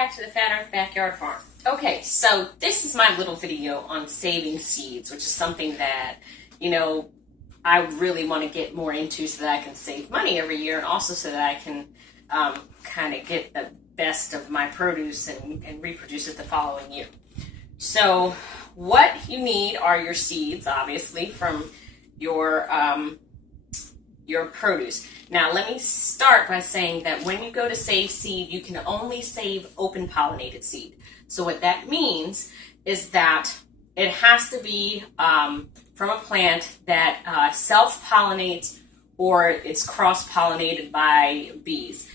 back to the Fat Earth Backyard Farm. Okay, so this is my little video on saving seeds, which is something that, I really want to get more into so that I can save money every year, and also so that I can kind of get the best of my produce and reproduce it the following year. So what you need are your seeds, obviously, from your produce. Now, let me start by saying that when you go to save seed, you can only save open pollinated seed. So what that means is that it has to be from a plant that self-pollinates or it's cross-pollinated by bees.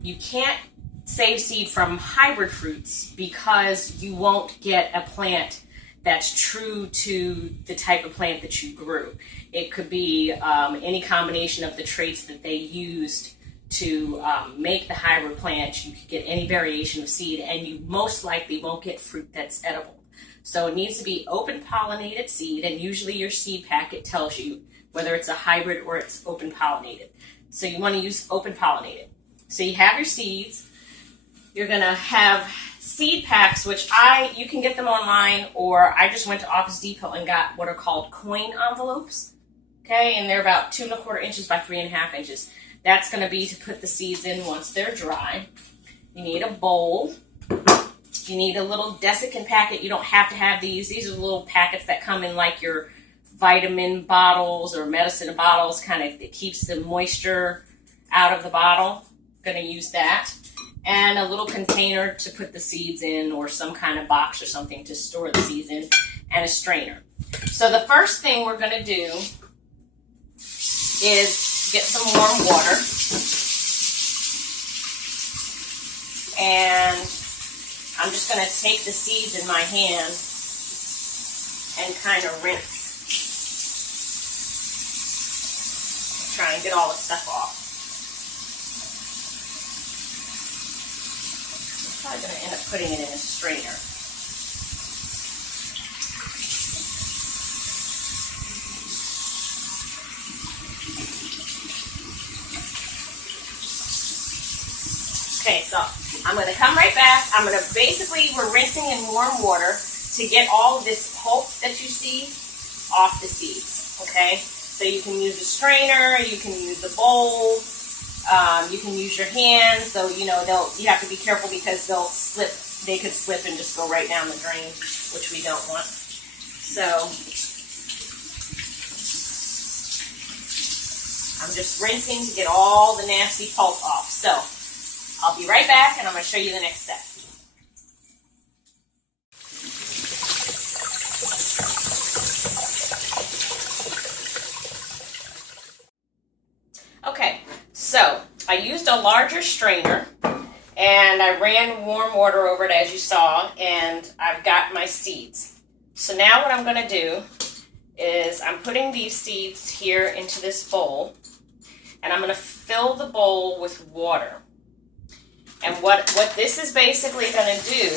You can't save seed from hybrid fruits because you won't get a plant that's true to the type of plant that you grew. It could be any combination of the traits that they used to make the hybrid plant. You could get any variation of seed, and you most likely won't get fruit that's edible. So it needs to be open pollinated seed, and usually your seed packet tells you whether it's a hybrid or it's open pollinated. So you want to use open pollinated. So you have your seeds. You're gonna have seed packs, which you can get them online, or I just went to Office Depot and got what are called coin envelopes. Okay, and they're about 2 1/4 inches by 3 1/2 inches. That's gonna be to put the seeds in once they're dry. You need a bowl. You need a little desiccant packet. You don't have to have these. These are the little packets that come in like your vitamin bottles or medicine bottles. It keeps the moisture out of the bottle. Gonna use that. And a little container to put the seeds in, or some kind of box or something to store the seeds in, and a strainer. So the first thing we're going to do is get some warm water, and I'm just going to take the seeds in my hand and kind of rinse. Try and get all the stuff off. I'm going to end up putting it in a strainer. Okay, so I'm going to come right back. We're rinsing in warm water to get all of this pulp that you see off the seeds, okay? So you can use a strainer, you can use a bowl, you can use your hands, though you have to be careful because they'll slip. They could slip and just go right down the drain, which we don't want. So I'm just rinsing to get all the nasty pulp off. So I'll be right back, and I'm going to show you the next step. Okay, so I used a larger strainer, and I ran warm water over it, as you saw, and I've got my seeds. So now what I'm going to do is I'm putting these seeds here into this bowl, and I'm going to fill the bowl with water. And what this is basically going to do,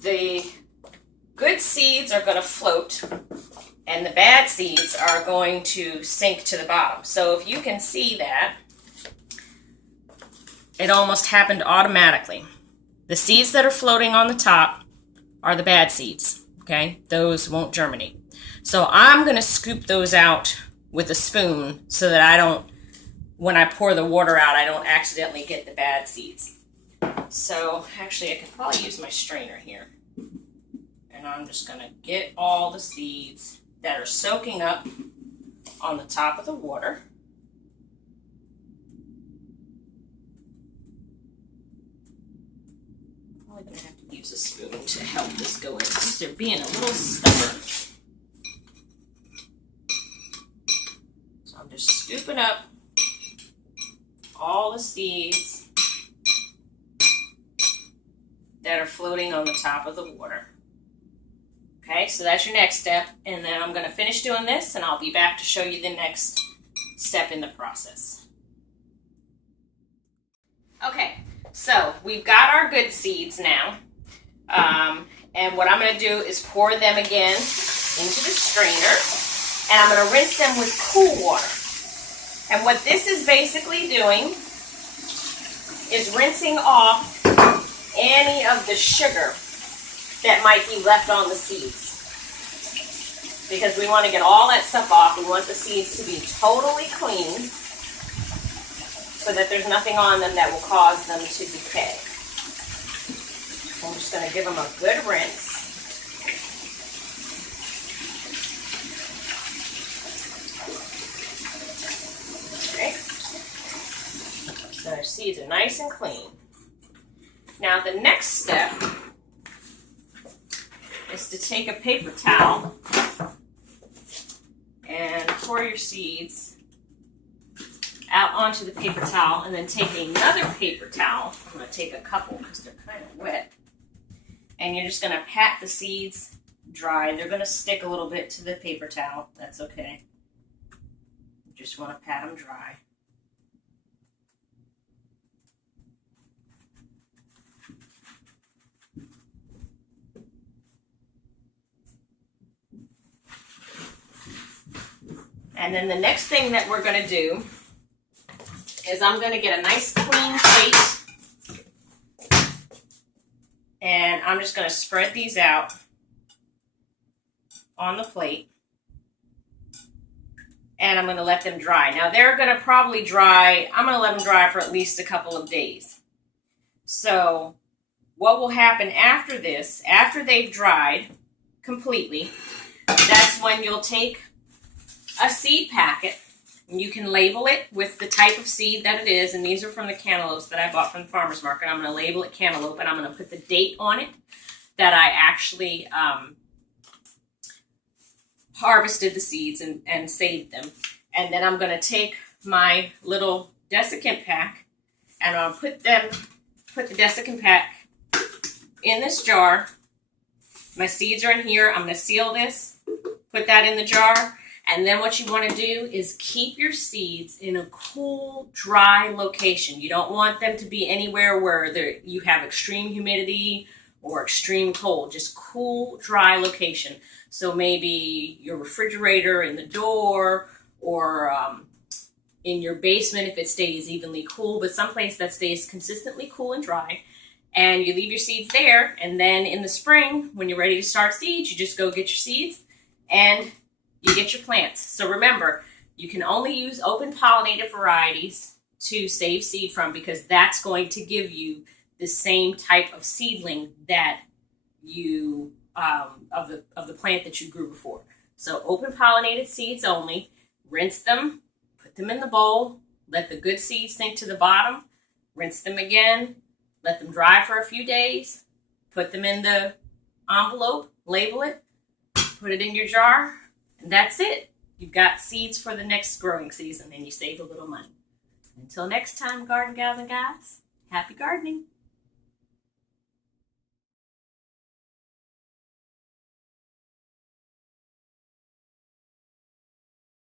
the good seeds are going to float, and the bad seeds are going to sink to the bottom. So if you can see that, it almost happened automatically. The seeds that are floating on the top are the bad seeds, okay? Those won't germinate. So I'm going to scoop those out with a spoon so that when I pour the water out, I don't accidentally get the bad seeds. So actually I could probably use my strainer here. And I'm just going to get all the seeds that are soaking up on the top of the water. Probably going to have to use a spoon to help this go in because they're being a little stubborn. So I'm just scooping up all the seeds that are floating on the top of the water. Okay, so that's your next step, and then I'm going to finish doing this, and I'll be back to show you the next step in the process. Okay, so we've got our good seeds now, and what I'm going to do is pour them again into the strainer, and I'm going to rinse them with cool water. And what this is basically doing is rinsing off any of the sugar that might be left on the seeds. Because we want to get all that stuff off. We want the seeds to be totally clean so that there's nothing on them that will cause them to decay. I'm just going to give them a good rinse. Okay. So our seeds are nice and clean. Now the next step is to take a paper towel and pour your seeds out onto the paper towel, and then take another paper towel. I'm going to take a couple because they're kind of wet. And you're just going to pat the seeds dry. They're going to stick a little bit to the paper towel. That's okay. You just want to pat them dry. And then the next thing that we're going to do is I'm going to get a nice clean plate, and I'm just going to spread these out on the plate, and I'm going to let them dry. Now they're going to probably dry, I'm going to let them dry for at least a couple of days. So what will happen after this, after they've dried completely, that's when you'll take a seed packet. You can label it with the type of seed that it is, and these are from the cantaloupes that I bought from the farmer's market. I'm going to label it cantaloupe, and I'm going to put the date on it that I actually harvested the seeds and saved them. And then I'm going to take my little desiccant pack, and I'll put the desiccant pack in this jar. My seeds are in here. I'm going to seal this, put that in the jar. And then what you want to do is keep your seeds in a cool, dry location. You don't want them to be anywhere where you have extreme humidity or extreme cold. Just cool, dry location. So maybe your refrigerator in the door, or in your basement if it stays evenly cool, but someplace that stays consistently cool and dry. And you leave your seeds there, and then in the spring, when you're ready to start seeds, you just go get your seeds and you get your plants. So remember, you can only use open pollinated varieties to save seed from, because that's going to give you the same type of seedling that you of the plant that you grew before. So open pollinated seeds only. Rinse them, put them in the bowl, let the good seeds sink to the bottom, rinse them again, let them dry for a few days, put them in the envelope, label it, put it in your jar, and that's it. You've got seeds for the next growing season, and you save a little money. Until next time, garden gals and guys, happy gardening.